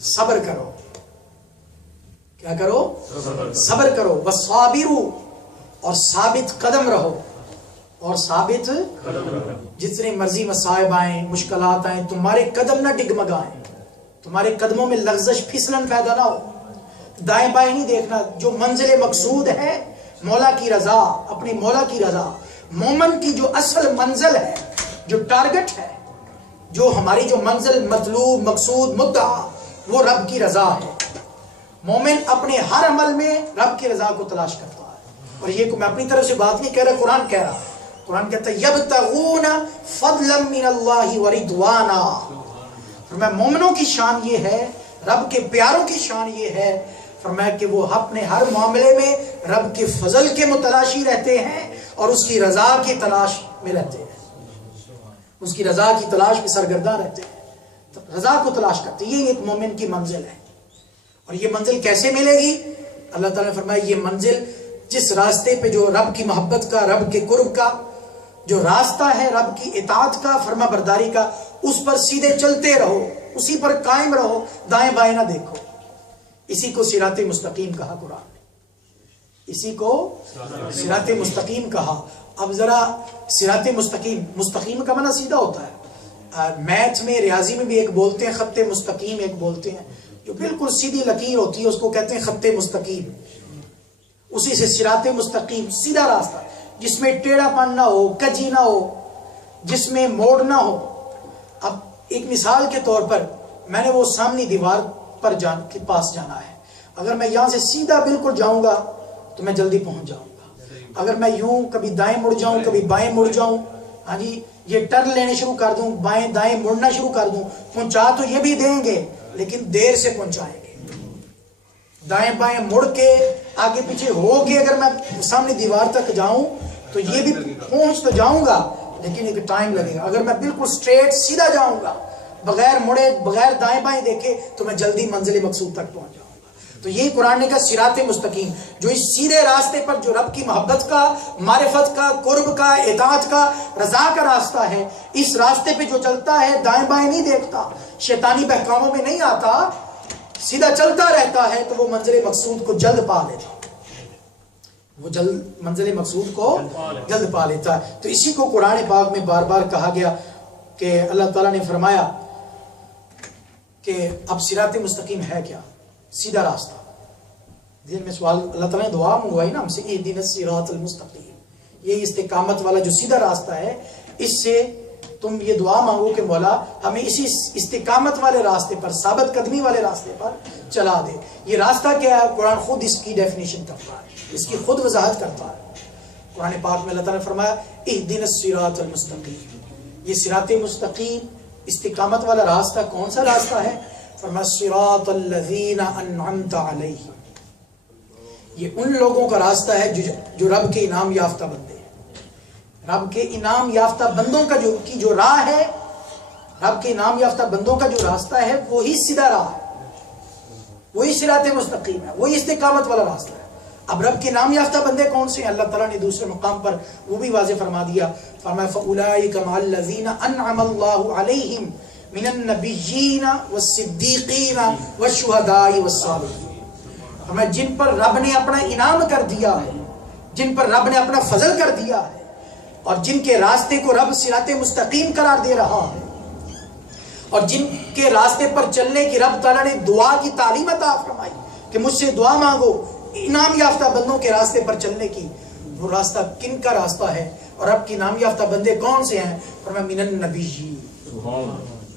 صبر کرو. کیا کرو؟ صبر کرو. وَالصَّابِرُ اور ثابت قدم رہو. اور ثابت جتنے مرضی مصائب آئیں مشکلات آئیں تمہارے قدم نہ ڈگمگائیں, تمہارے قدموں میں لغزش پھسلن پیدا نہ ہو. دائیں بائیں نہیں دیکھنا. جو منزل مقصود ہے مولا کی رضا, اپنی مولا کی رضا, مومن کی جو اصل منزل ہے, جو ٹارگٹ ہے, جو ہماری جو منزل مطلوب مقصود مدعا وہ رب کی رضا ہے. مومن اپنے ہر عمل میں رب کی رضا کو تلاش کرتا ہے. اور یہ میں اپنی طرف سے بات نہیں کہہ رہا, قرآن کہہ رہا. قرآن کہتا ہے یبتغون فضلا من اللہ ورضوانا. فرمایا مومنوں کی شان یہ ہے, رب کے پیاروں کی شان یہ ہے, فرمایا کہ وہ اپنے ہر معاملے میں رب کے فضل کے متلاشی رہتے ہیں اور اس کی رضا کی تلاش میں رہتے ہیں, اس کی رضا کی تلاش میں سرگرداں رہتے ہیں, رضا کو تلاش کرتے ہیں. یہ ایک مومن کی منزل ہے. اور یہ منزل کیسے ملے گی؟ اللہ تعالیٰ نے فرمایا یہ منزل جس راستے پہ جو رب کی محبت کا, رب کے قرب کا جو راستہ ہے, رب کی اطاعت کا, فرما برداری کا, اس پر سیدھے چلتے رہو, اسی پر قائم رہو, دائیں بائیں نہ دیکھو. اسی کو صراط مستقیم کہا قرآن نے, اسی کو صراط مستقیم کہا. اب ذرا صراط مستقیم, مستقیم کا معنی سیدھا ہوتا ہے. میتھ میں ریاضی میں بھی ایک بولتے ہیں خط مستقیم, ایک بولتے ہیں جو بالکل سیدھی لکیر ہوتی ہے اس کو کہتے ہیں خط مستقیم. اسی سے صراط مستقیم سیدھا راستہ جس میں ٹیڑھا پن نہ ہو, کجی نہ ہو, جس میں موڑ نہ ہو. اب ایک مثال کے طور پر میں نے وہ سامنے دیوار پر کے پاس جانا ہے, اگر میں یہاں سے سیدھا بالکل جاؤں گا تو میں جلدی پہنچ جاؤں گا. اگر میں یوں کبھی دائیں مڑ جاؤں کبھی بائیں مڑ جاؤں, ہاں جی, یہ ٹرن لینے شروع کر دوں, بائیں دائیں مڑنا شروع کر دوں, پہنچا تو یہ بھی دیں گے لیکن دیر سے پہنچائیں گے. دائیں بائیں مڑ کے آگے پیچھے ہو کے اگر میں سامنے دیوار تک جاؤں تو یہ بھی پہنچ تو جاؤں گا لیکن ایک ٹائم لگے گا. اگر میں بالکل سٹریٹ سیدھا جاؤں گا بغیر مڑے بغیر دائیں بائیں دیکھے تو میں جلدی منزل مقصود تک پہنچ جاؤں گا. تو یہ قرآن کا صراط مستقیم جو اس سیدھے راستے پر جو رب کی محبت کا, معرفت کا, قرب کا, اطاعت کا, رضا کا راستہ ہے, اس راستے پہ جو چلتا ہے دائیں بائیں نہیں دیکھتا, شیطانی بہکاووں میں نہیں آتا, سیدھا چلتا رہتا ہے تو وہ منزل مقصود کو جلد پا لیتا, وہ جلد منزل مقصود کو جلد پا لیتا ہے. تو اسی کو قرآن پاک میں بار بار کہا گیا کہ اللہ تعالیٰ نے فرمایا کہ اب صراط مستقیم ہے کیا؟ سیدھا راستہ. دل میں سوال, اللہ تعالیٰ نے دعا منگوائی نا ہم سے, اہدنا الصراط المستقیم, یہ استقامت والا جو سیدھا راستہ ہے, اس سے تم یہ دعا مانگو کہ مولا ہمیں اسی استقامت والے راستے پر, ثابت قدمی والے راستے پر چلا دے. یہ راستہ کیا ہے؟ قرآن خود اس کی ڈیفینیشن کرتا ہے, اس کی خود وضاحت کرتا ہے. قرآن پاک میں اللہ تعالیٰ نے فرمایا اہدنا الصراط المستقیم. یہ صراط مستقیم استقامت والا راستہ کون سا راستہ ہے؟ فرمایا صراط الذین انعمت علیہم. یہ ان لوگوں کا راستہ ہے جو رب کے انعام یافتہ بندے ہیں. رب کے انعام یافتہ بندوں کا جو راہ ہے, رب کے انعام یافتہ بندوں کا جو راستہ ہے وہی سیدھا راہ ہے, وہی صراط مستقیم ہے, وہی استقامت والا راستہ ہے. اب رب کے نام یافتہ بندے کون سے ہیں؟ اللہ تعالیٰ نے دوسرے مقام پر وہ بھی واضح فرما دیا. فرمایا فَأُولَٰئِكَ مَعَ الَّذِينَ أَنْعَمَ اللَّهُ عَلَيْهِمْ مِنَ النَّبِيِّينَ وَالصِّدِّيقِينَ وَالشُّهَدَاءِ وَالصَّالِحِينَ. فرمایا جن پر رب نے اپنا انعام کر دیا ہے, جن پر رب نے اپنا فضل کر دیا ہے, اور جن کے راستے کو رب صراط مستقیم قرار دے رہا ہے, اور جن کے راستے پر چلنے کی رب تعالیٰ نے دعا کی تعلیم عطا فرمائی کہ مجھ سے دعا مانگو انعام یافتہ بندوں کے راستے پر چلنے کی. وہ راستہ کن کا راستہ ہے اور اب کی انعام یافتہ بندے کون سے ہیں؟ فرمایا من النبیین,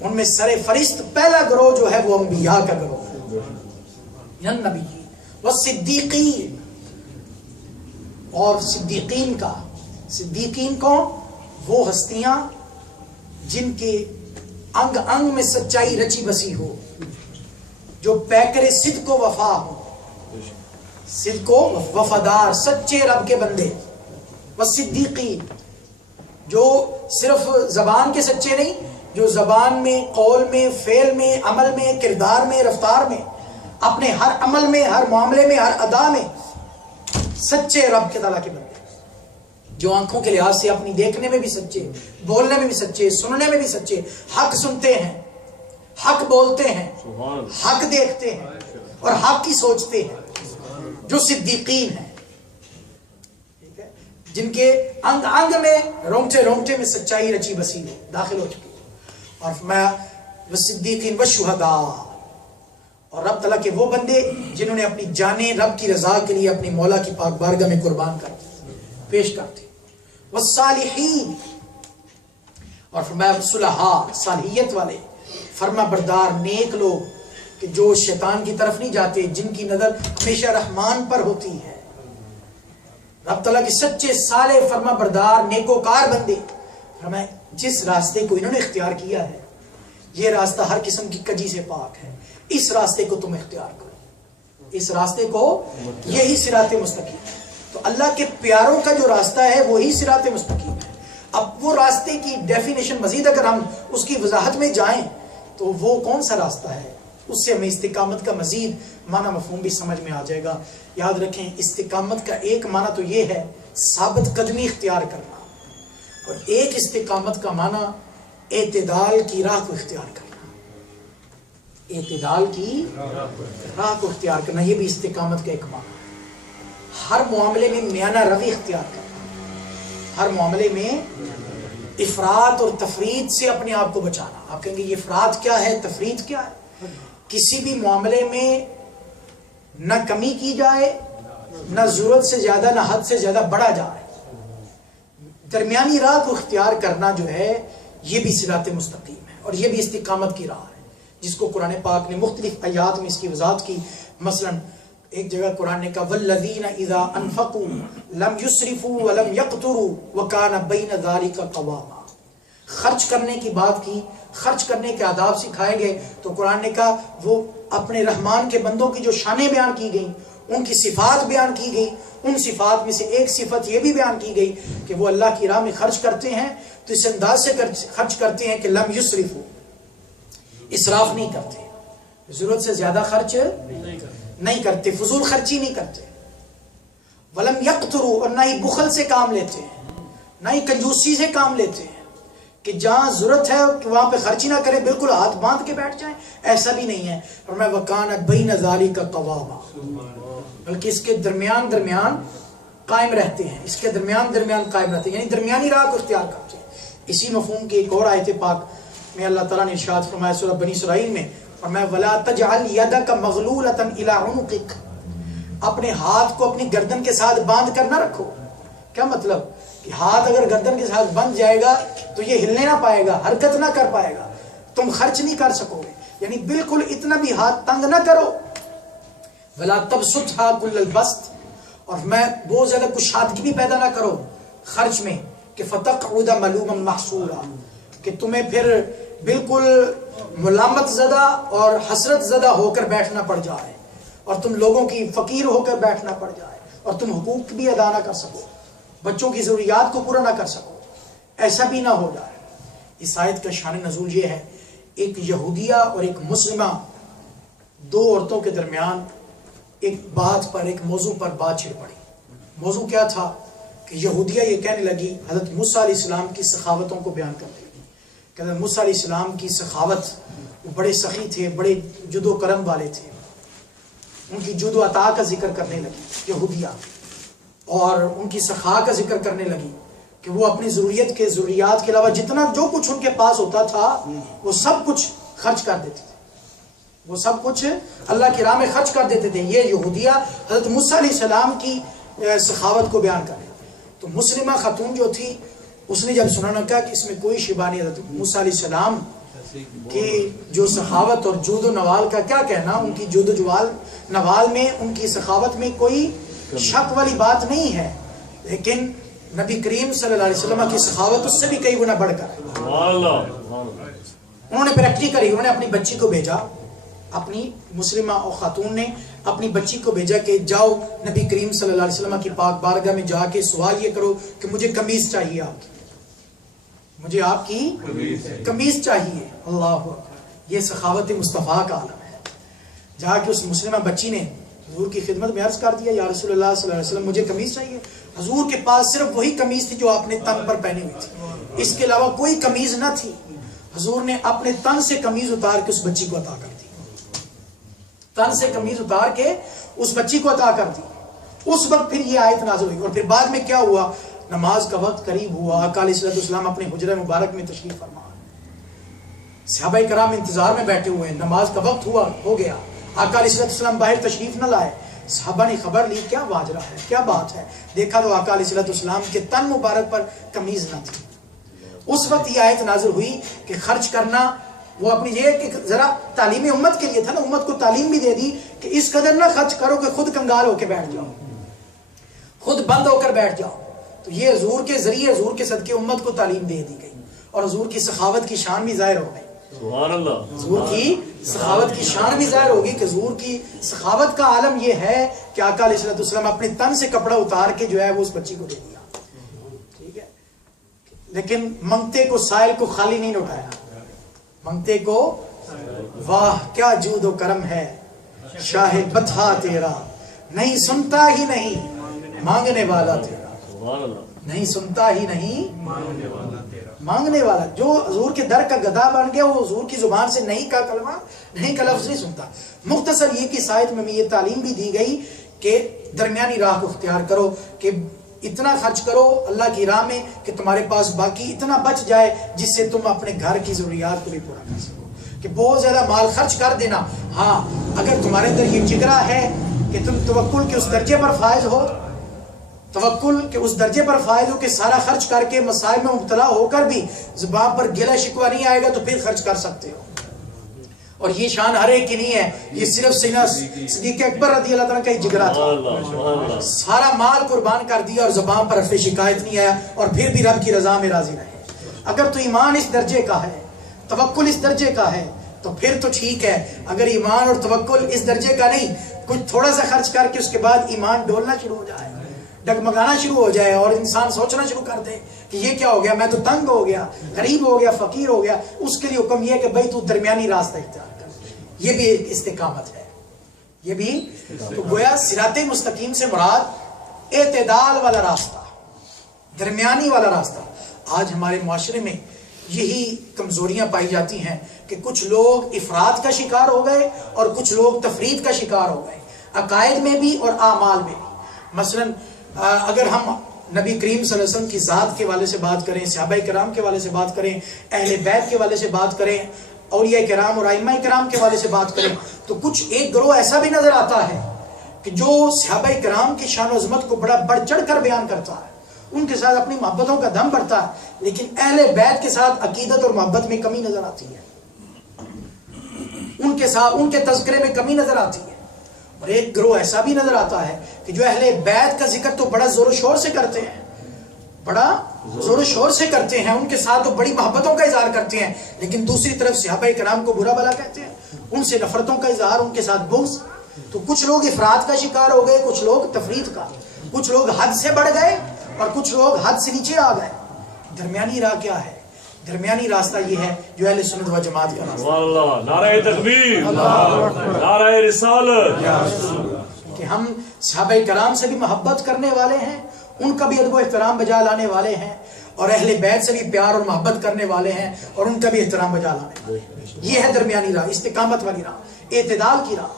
ان میں سر فہرست پہلا گروہ جو ہے وہ انبیاء کا گروہ ہے. من النبیین والصدیقین, اور صدیقین کا. صدیقین کون؟ وہ ہستیاں جن کے انگ انگ میں سچائی رچی بسی ہو, جو پیکر صدق و وفا ہو, صدق و وفادار سچے رب کے بندے. والصدیقین جو صرف زبان کے سچے نہیں, جو زبان میں, قول میں, فعل میں, عمل میں, کردار میں, رفتار میں, اپنے ہر عمل میں, ہر معاملے میں, ہر ادا میں سچے رب کے تعالیٰ کے بندے, جو آنکھوں کے لحاظ سے اپنی دیکھنے میں بھی سچے, بولنے میں بھی سچے, سننے میں بھی سچے, حق سنتے ہیں, حق بولتے ہیں، حق دیکھتے ہیں اور حق کی سوچتے ہیں، جو صدیقین ہیں، جن کے انگ انگ میں رونگٹے رونگٹے میں سچائی رچی بسی داخل ہو چکی. اور فرمایا والصدیقین والشہداء، اور رب تعالیٰ کے وہ بندے جنہوں نے اپنی جانیں رب کی رضا کے لیے اپنی مولا کی پاک بارگاہ میں قربان کر دی، پیش کرتے. والصالحین، اور فرمایا صلحاء، صالحیت والے، فرما بردار نیک لوگ کہ جو شیطان کی طرف نہیں جاتے، جن کی نظر ہمیشہ رحمان پر ہوتی ہے. رب تعالیٰ کے سچے صالح فرما بردار نیکوکار بندے. فرمایا جس راستے کو انہوں نے اختیار کیا ہے یہ راستہ ہر قسم کی کجی سے پاک ہے، اس راستے کو تم اختیار کرو، اس راستے کو، یہی صراط مستقیم ہے. تو اللہ کے پیاروں کا جو راستہ ہے وہی صراط مستقیم ہے. اب وہ راستے کی ڈیفینیشن مزید اگر ہم اس کی وضاحت میں جائیں تو وہ کون سا راستہ ہے، اس سے ہمیں استقامت کا مزید معنی مفہوم بھی سمجھ میں آ جائے گا. یاد رکھیں استقامت کا ایک معنی تو یہ ہے ثابت قدمی اختیار کرنا، اور ایک استقامت کا معنی اعتدال کی راہ کو اختیار کرنا. اعتدال کی راہ کو اختیار کرنا یہ بھی استقامت کا ایک معنی. ہر معاملے میں میانہ روی اختیار کرنا، ہر معاملے میں افراط اور تفرید سے اپنے آپ کو بچانا. آپ کہیں گے یہ افراط کیا ہے، تفرید کیا ہے؟ کسی بھی معاملے میں نہ کمی کی جائے، نہ ضرورت سے زیادہ نہ حد سے زیادہ بڑھا جائے. درمیانی راہ کو اختیار کرنا جو ہے یہ بھی صراط مستقیم ہے، اور یہ بھی استقامت کی راہ ہے، جس کو قرآن پاک نے مختلف آیات میں اس کی وضاحت کی. مثلا ایک جگہ قرآن نے کہا والذین اذا انفقوا لم یسرفوا ولم یقتروا وکان بین ذلک قواما. خرچ کرنے کی بات کی، خرچ کرنے کے آداب سکھائے گئے تو قرآن نے کہا وہ اپنے رحمان کے بندوں کی جو شانیں بیان کی گئیں، ان کی صفات بیان کی گئی، ان صفات میں سے ایک صفت یہ بھی بیان کی گئی کہ وہ اللہ کی راہ میں خرچ کرتے ہیں تو اس انداز سے خرچ کرتے ہیں کہ لم یسرفوا، اسراف نہیں کرتے، ضرورت سے زیادہ خرچ نہیں کرتے، فضول خرچی نہیں کرتے. ولم یقتروا، اور نہ ہی بخل سے کام لیتے ہیں، نہ ہی کنجوسی سے کام لیتے ہیں کہ جہاں ضرورت ہے کہ وہاں پہ خرچی نہ کرے، بالکل ہاتھ باندھ کے بیٹھ جائیں، ایسا بھی نہیں ہے. اور میں وکان بین ذالک قواما، بلکہ اس کے درمیان قائم رہتے ہیں، اس کے درمیان قائم رہتے ہیں، یعنی درمیانی راہ کو اختیار کرتے ہیں. اسی مفہوم کی ایک اور آیت پاک میں اللہ تعالیٰ نے ارشاد فرمایا سورہ بنی اسرائیل میں، فرمایا ولا تجعل یدک مغلولۃ الی عنقک، اپنے ہاتھ کو اپنی گردن کے ساتھ باندھ کر نہ رکھو. کیا مطلب؟ کہ ہاتھ اگر گردن کے ساتھ بند جائے گا تو یہ ہلنے نہ پائے گا، حرکت نہ کر پائے گا، تم خرچ نہیں کر سکو گے. یعنی بالکل اتنا بھی ہاتھ تنگ نہ کرو. ولا تبسطھا کل البسط، اور میں بہت زیادہ کشادگی بھی پیدا نہ کرو خرچ میں کہ فتقعد ملوما محسورا، کہ تمہیں پھر بالکل ملامت زدہ اور حسرت زدہ ہو کر بیٹھنا پڑ جائے، اور تم لوگوں کی فقیر ہو کر بیٹھنا پڑ جائے، اور تم حقوق بھی ادا نہ کر سکو، بچوں کی ضروریات کو پورا نہ کر سکو، ایسا بھی نہ ہو جائے. اس آیت کا شان نزول یہ ہے، ایک یہودیہ اور ایک مسلمہ دو عورتوں کے درمیان ایک بات پر، ایک موضوع پر بات چھڑ پڑی. موضوع کیا تھا کہ یہودیہ یہ کہنے لگی، حضرت موسیٰ علیہ السلام کی سخاوتوں کو بیان کرنے لگی کہ حضرت موسیٰ علیہ السلام کی سخاوت، وہ بڑے سخی تھے، بڑے جود و کرم والے تھے. ان کی جود و عطا کا ذکر کرنے لگی یہودیہ، اور ان کی سخا کا ذکر کرنے لگی کہ وہ اپنی ضروریات کے علاوہ جتنا جو کچھ ان کے پاس ہوتا تھا وہ سب کچھ خرچ کر دیتے تھے، وہ سب کچھ اللہ کی راہ میں خرچ کر دیتے تھے. یہ یہودیہ حضرت موسیٰ علیہ السلام کی سخاوت کو بیان کرے. تو مسلمہ خاتون جو تھی اس نے جب سنانا کہا کہ اس میں کوئی شبہ نہیں، حضرت موسیٰ علیہ السلام کی جو سخاوت اور جود و نوال کا کیا کہنا، ان کی جود و نوال میں، ان کی سخاوت میں کوئی شک والی بات نہیں ہے، لیکن نبی کریم صلی اللہ علیہ وسلم کی سخاوت اس سے بھی کئی گنا بڑھ کر انہوں نے پریکٹی کری. انہوں نے اپنی بچی کو بھیجا، اپنی مسلمہ اور خاتون نے اپنی بچی کو بھیجا کہ جاؤ نبی کریم صلی اللہ علیہ وسلم کی پاک بارگاہ میں جا کے سوال یہ کرو کہ مجھے قمیص چاہیے، آپ کی، مجھے آپ کی قمیص چاہیے. اللہ اکبر، یہ سخاوت مصطفیٰ کا عالم ہے. جا کے اس مسلمہ بچی نے حضور کی خدمت میں عرض کر دیا، یا رسول اللہ صلی اللہ علیہ وسلم مجھے قمیص چاہیے. حضور کے پاس صرف وہی قمیص تھی جو آپ نے تن پر پہنی ہوئی تھی، اس کے علاوہ کوئی قمیص نہ تھی. حضور نے اپنے تن سے قمیض اتار کے اس بچی کو عطا کر دی، تن سے قمیض اتار کے اس بچی کو عطا کر دی۔ اس وقت پھر یہ آیت نازل ہوئی، اور پھر بعد میں کیا ہوا، نماز کا وقت قریب ہوا، آقا علیہ الصلوۃ والسلام اپنے حجرہ مبارک میں تشریف فرما، صحابہ کرام انتظار میں بیٹھے ہوئے ہیں، نماز کا وقت ہو گیا، آقا علیہ الصلوۃ والسلام باہر تشریف نہ لائے۔ صحابہ نے خبر لی کیا ماجرا ہے، کیا بات ہے، دیکھا تو آقا علیہ الصلوۃ والسلام کے تن مبارک پر قمیض نہ تھی۔ اس وقت یہ آیت نازل ہوئی کہ خرچ کرنا، وہ اپنی یہ کہ ذرا تعلیم امت کے لیے تھا نا، امت کو تعلیم بھی دے دی کہ اس قدر نہ خرچ کرو کہ خود کنگال ہو کے بیٹھ جاؤ، خود بند ہو کر بیٹھ جاؤ۔ تو یہ حضور کے ذریعے، حضور کے صدقے امت کو تعلیم دے دی گئی، اور حضور کی سخاوت کی شان بھی ظاہر ہو گئی۔ سبحان اللہ، حضور کی سخاوت کی شان بھی ظاہر ہوگی کہ حضور کی سخاوت کا عالم یہ ہے کہ آقا علیہ الصلوۃ والسلام اپنے تن سے کپڑا اتار کے جو ہے وہ اس بچی کو دے دیا، ٹھیک ہے۔ لیکن منگتے کو، سائل کو خالی نہیں لوٹایا، منگتے کو، واہ کیا جود و کرم ہے شاہ بطحا تیرا، نہیں سنتا ہی نہیں مانگنے والا تیرا، سبحان اللہ، نہیں سنتا ہی نہیں مانگنے والا۔ جو حضور کے در کا گدھا بن گیا وہ حضور کی زبان سے نہیں کا کلمہ، نہیں کا لفظ نہیں سنتا۔ مختصر یہ کہ اس آیت میں یہ تعلیم بھی دی گئی کہ درمیانی راہ کو اختیار کرو، کہ اتنا خرچ کرو اللہ کی راہ میں کہ تمہارے پاس باقی اتنا بچ جائے جس سے تم اپنے گھر کی ضروریات کو بھی پورا کر سکو۔ کہ بہت زیادہ مال خرچ کر دینا، ہاں اگر تمہارے اندر یہ جگرا ہے کہ تم توکل کے اس درجے پر فائز ہو، توکل کے اس درجے پر فائز ہو کہ سارا خرچ کر کے مسائل میں مبتلا ہو کر بھی زبان پر گلہ شکوہ نہیں آئے گا، تو پھر خرچ کر سکتے ہو۔ اور یہ شان ہر ایک کی نہیں ہے، یہ صرف سیدنا صدیق اکبر رضی اللہ تعالیٰ کا ہی جگرا تھا، سارا مال قربان کر دیا اور زبان پر حرف شکایت نہیں آیا، اور پھر بھی رب کی رضا میں راضی رہے۔ اگر تو ایمان اس درجے کا ہے، توکل اس درجے کا ہے، تو پھر تو ٹھیک ہے۔ اگر ایمان اور توکل اس درجے کا نہیں، کچھ تھوڑا سا خرچ کر کے اس کے بعد ایمان ڈولنا شروع ہو جائے، ڈگمگانا شروع ہو جائے، اور انسان سوچنا شروع کر دے کہ یہ کیا ہو گیا، میں تو تنگ ہو گیا، غریب ہو گیا، فقیر ہو گیا، اس کے لیے حکم یہ ہے کہ بھائی تو درمیانی راستہ اختیار کر۔ یہ بھی ایک استقامت ہے، یہ بھی تو گویا صراط مستقیم سے مراد اعتدال والا راستہ، درمیانی والا راستہ۔ آج ہمارے معاشرے میں یہی کمزوریاں پائی جاتی ہیں کہ کچھ لوگ افراد کا شکار ہو گئے اور کچھ لوگ تفرید کا شکار ہو گئے، عقائد میں بھی اور اعمال میں بھی۔ مثلا اگر ہم نبی کریم صلی اللہ علیہ وسلم کی ذات کے والے سے بات کریں، صحابہ کرام کے والے سے بات کریں، اہل بیت کے والے سے بات کریں، اولیاء کرام اور ائمہ کرام کے والے سے بات کریں، تو کچھ ایک گروہ ایسا بھی نظر آتا ہے کہ جو صحابہ کرام کی شان و عظمت کو بڑا بڑھ چڑھ کر بیان کرتا ہے، ان کے ساتھ اپنی محبتوں کا دم بڑھتا ہے، لیکن اہل بیت کے ساتھ عقیدت اور محبت میں کمی نظر آتی ہے، ان کے ساتھ ان کے تذکرے میں کمی نظر آتی ہے۔ اور ایک گروہ ایسا بھی نظر آتا ہے کہ جو اہل بیت کا ذکر تو بڑا زور و شور سے کرتے ہیں، بڑا زور و شور سے کرتے ہیں، ان کے ساتھ تو بڑی محبتوں کا اظہار کرتے ہیں، لیکن دوسری طرف صحابہ کرام کو برا بھلا کہتے ہیں، ان سے نفرتوں کا اظہار، ان کے ساتھ بغض۔ تو کچھ لوگ افراد کا شکار ہو گئے، کچھ لوگ تفرید کا، کچھ لوگ حد سے بڑھ گئے اور کچھ لوگ حد سے نیچے آ گئے۔ درمیانی راہ کیا ہے؟ درمیانی راستہ یہ ہے جو اہل سنت و جماعت کا راستہ ہے۔ اللہ، نعرہ تکبیر، نعرہ رسالت، کہ ہم صحابہ کرام سے بھی محبت کرنے والے ہیں، ان کا بھی ادب و احترام بجا لانے والے ہیں، اور اہل بیت سے بھی پیار اور محبت کرنے والے ہیں اور ان کا بھی احترام بجا لانے والے ہیں۔ یہ ہے درمیانی راہ، استقامت والی راہ، اعتدال کی راہ،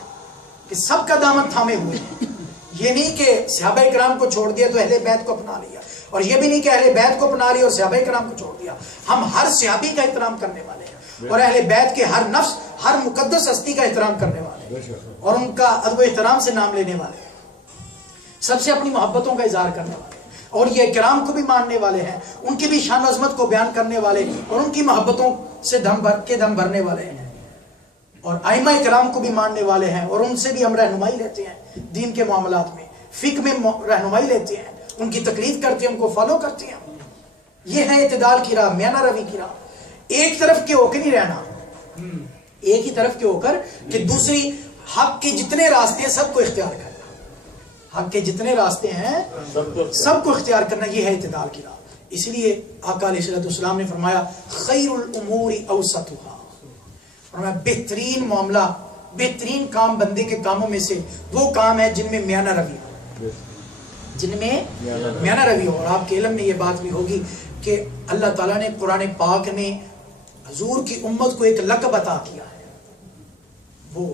کہ سب کا دامن تھامے ہوئے ہیں۔ یہ نہیں کہ صحابہ کرام کو چھوڑ دیا تو اہل بیت کو اپنا لیا، اور یہ بھی نہیں کہ اہل بیت کو اپنا لیا اور صحابہ کرام کو چھوڑ دیا۔ ہم ہر صحابی کا احترام کرنے والے ہیں، اور اہل بیت کے ہر نفس، ہر مقدس ہستی کا احترام کرنے والے ہیں، اور ان کا ادب و احترام سے نام لینے والے ہیں، سب سے اپنی محبتوں کا اظہار کرنے والے ہیں، اور یہ کرام کو بھی ماننے والے ہیں، ان کی بھی شان و عظمت کو بیان کرنے والے، اور ان کی محبتوں سے دم بھرنے والے ہیں، اور ائمہ کرام کو بھی ماننے والے ہیں، اور ان سے بھی ہم رہنمائی لیتے ہیں دین کے معاملات میں، فقہ میں رہنمائی لیتے ہیں، ان کی تقلید کرتے ہیں، ان کو فالو کرتے ہیں۔ یہ ہے اعتدال کی راہ، میانہ روی کی راہ۔ ایک طرف کے ہو کے نہیں رہنا، ایک ہی طرف کے ہو کر کہ دوسری حق کے جتنے راستے ہیں سب کو اختیار کرنا، حق کے جتنے راستے ہیں سب کو اختیار کرنا، یہ ہے اعتدال کی راہ۔ اس لیے آقا علیہ السلام نے فرمایا خیر الامور اوسطها، فرمایا بہترین معاملہ، بہترین کام بندے کے کاموں میں سے وہ کام ہے جن میں میانہ روی ہو، جن میں میانہ روی ہو۔ اور آپ کے علم میں یہ بات بھی ہوگی کہ اللہ تعالیٰ نے قرآن پاک نے حضور کی امت کو ایک لقب عطا کیا ہے، وہ